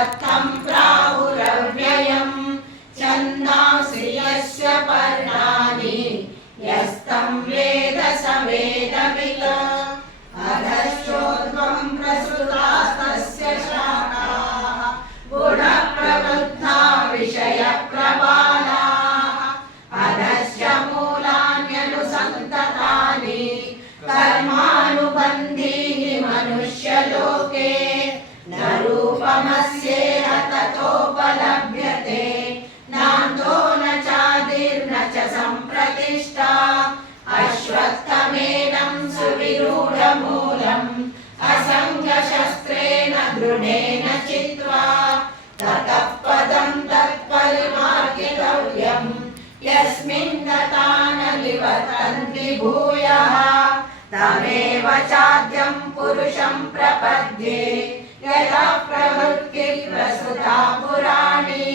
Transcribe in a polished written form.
अश्वत्थं प्राहुरव्ययम् छन्दांसि यस्य पर्णानि यस्तं वेद स वेदवित् अधश्चोर्ध्वं प्रसृतास्तस्य शाखाः गुणप्रवृद्धा विषयप्रवालाः अधश्च मूलान्यनुसन्ततानि कर्मानुबन्धीनि मनुष्यलोके न रूपमस्येह ततोपलभ्यते नान्तो न चादिर्न च सम्प्रतिष्ठा अश्वत्थमेनं सुविरूढमूलम् असङ्गशस्त्रेण दृढेन चित्वा ततः पदं तत्परिमार्गितव्यम् यस्मिन् गता न निवर्तन्ति भूयः तमेव चाद्यं पुरुषं प्रपद्ये यतः प्रवृत्तिः प्रसृता पुराणी